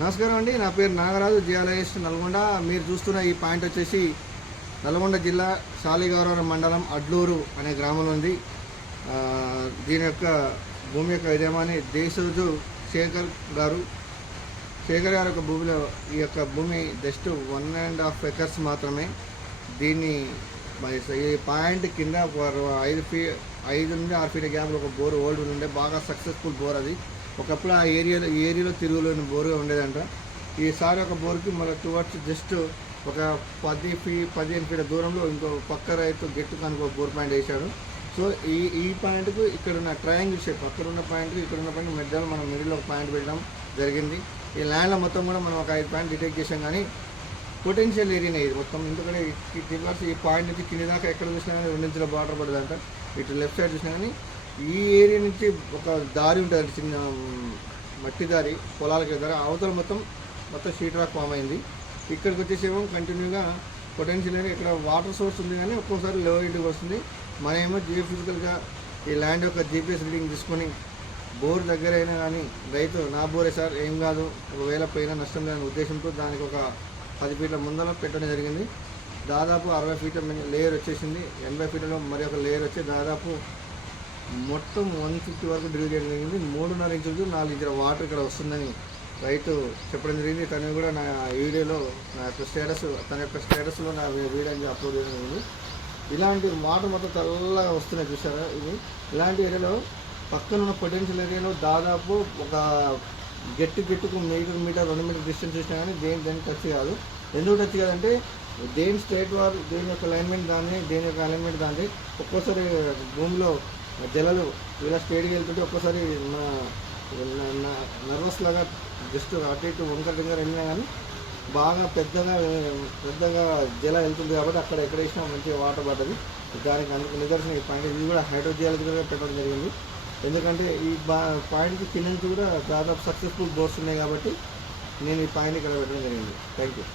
నమస్కారం అండి. నా పేరు నాగరాజు జియాలజిస్ట్ నల్గొండ. మీరు చూస్తున్న ఈ పాయింట్ వచ్చేసి నల్గొండ జిల్లా శాలిగౌరవరం మండలం అడ్లూరు అనే గ్రామంలో ఉంది. దీని యొక్క భూమి యొక్క యజమాని దేశోజు శేఖర్ గారు. శేఖర్ గారి యొక్క భూమిలో ఈ యొక్క భూమి just one and half acres మాత్రమే. దీన్ని ఈ పాయింట్ కింద ఐదు ఫీ ఐదు నుండి ఆరు ఫీట్ గ్యాప్లో ఒక బోర్ ఓల్డ్ ఉండే బాగా సక్సెస్ఫుల్ బోర్ అది. ఒకప్పుడు ఆ ఏరియాలో ఈ ఏరియాలో తిరుగులేని బోరుగా ఉండేదంట. ఈసారి ఒక బోర్కి మన టువర్డ్స్ జస్ట్ ఒక పది ఫీ పదిహేను ఫీట్ల దూరంలో ఇంకో పక్క రైతు గెట్టు కనుక బోర్ పాయింట్ వేశాడు. సో ఈ ఈ పాయింట్కు ఇక్కడ ఉన్న ట్రయాంగిల్ షేప్ అక్కడ ఉన్న పాయింట్కి ఇక్కడ ఉన్న పాయింట్ మధ్యలో మనం మిడిల్లో ఒక పాయింట్ పెట్టడం జరిగింది. ఈ ల్యాండ్లో మొత్తం కూడా మనం ఒక ఐదు పాయింట్ డిటెక్ట్ చేసాం కానీ పొటెన్షియల్ ఏరియానే ఇది మొత్తం. ఎందుకంటే ఈ ఈ పాయింట్ నుంచి కింది దాకా ఎక్కడ చూసినా కానీ రెండించుల బార్డర్ పడదంట. ఇటు లెఫ్ట్ సైడ్ చూసినా కానీ ఈ ఏరియా నుంచి ఒక దారి ఉంటుంది చిన్న మట్టి దారి పొలాలకి దారి. అవతల మొత్తం మొత్తం షీట్ రాక్ ఫామ్ అయింది. ఇక్కడికి వచ్చేసేమో కంటిన్యూగా పొటెన్షియల్ అనేది ఇక్కడ వాటర్ సోర్స్ ఉంది కానీ ఒక్కోసారి లో ఇంటికి వస్తుంది. మన ఏమో ఫిజికల్గా ఈ ల్యాండ్ యొక్క జీపీఎస్ రీడింగ్ తీసుకొని బోర్ దగ్గర అయినా కానీ రైతు నా బోరే సార్ ఏం కాదు. ఒకవేళ పోయినా నష్టం లేని ఉద్దేశంతో దానికి ఒక పది ఫీట్ల ముందర పెట్టడం జరిగింది. దాదాపు అరవై ఫీట్ల లేయర్ వచ్చేసింది. ఎనభై ఫీట్లలో మరి ఒక లేయర్ వచ్చి దాదాపు మొత్తం వన్ ఫిఫ్టీ వరకు డ్రిల్ చేయడం జరిగింది. మూడున్నర ఇంచులు నాలుగు ఇంచుల వాటర్ ఇక్కడ వస్తుందని రైతు చెప్పడం జరిగింది. తను కూడా నా వీడియోలో నా యొక్క స్టేటస్ తన యొక్క స్టేటస్లో నా వీడియో అప్లోడ్ చేయడం జరిగింది. ఇలాంటి వాటర్ మొత్తం చల్లగా వస్తున్నాయి చూసారా ఇది ఇలాంటి ఏరియాలో పక్కన ఉన్న పొటెన్షియల్ ఏరియాలో దాదాపు ఒక గట్టి గట్టుకు మీటర్ మీటర్ రెండు మీటర్ డిస్టెన్స్ వచ్చినా కానీ దేని దేని టచ్ కాదు. ఎందుకు టచ్ కాదంటే దేని స్టేట్ వారు దేని యొక్క అలైన్మెంట్ దాన్ని దేని యొక్క అలైన్మెంట్ దాన్ని ఒక్కోసారి భూమిలో జలలు ఇలా స్టేట్కి వెళ్తుంటే ఒక్కోసారి నర్వస్ లాగా జస్ట్ అటు ఇటు వంకర టింకర వెళ్ళినా కానీ బాగా పెద్దగా పెద్దగా జల వెళ్తుంది కాబట్టి అక్కడ ఎక్కడ వేసినా మంచిగా వాటర్ పడ్డది. దానికి అందుకు నిదర్శనం ఈ పాయింట్. ఇది కూడా హైడ్రోజియాలజీగా పెట్టడం జరిగింది. ఎందుకంటే ఈ బా పాయింట్కి కింద నుంచి కూడా దాదాపు సక్సెస్ఫుల్ బోర్డ్స్ ఉన్నాయి కాబట్టి నేను ఈ పాయింట్ ఇక్కడ పెట్టడం జరిగింది. Thank you